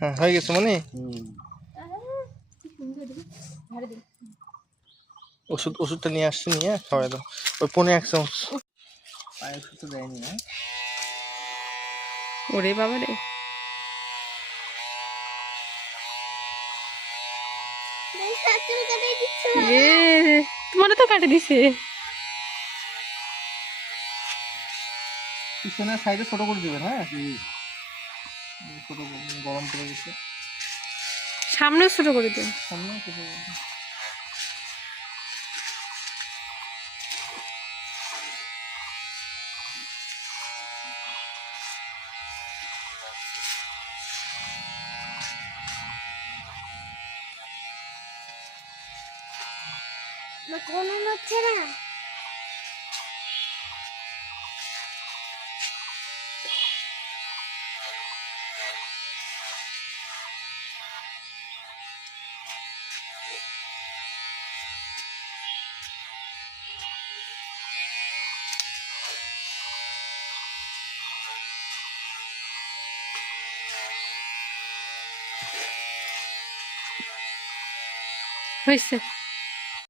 হ্যাঁ হয়ে গেছে মনে? ওষুধ ওষুধটা নিয়ে আসছি নিয়ে খাওয়াই দাও। ওই পনে এক চামচ। ওরে বাবা রে। এ তোমার তো কাটে দিছে। পিছনের সাইডে ছোট করে দিবেন হ্যাঁ? ছোট গরম করে দিচ্ছে সামনেও ছোট করে দিন। সামনে ছোট করে দিন। কোনো হচ্ছে না। Pois é.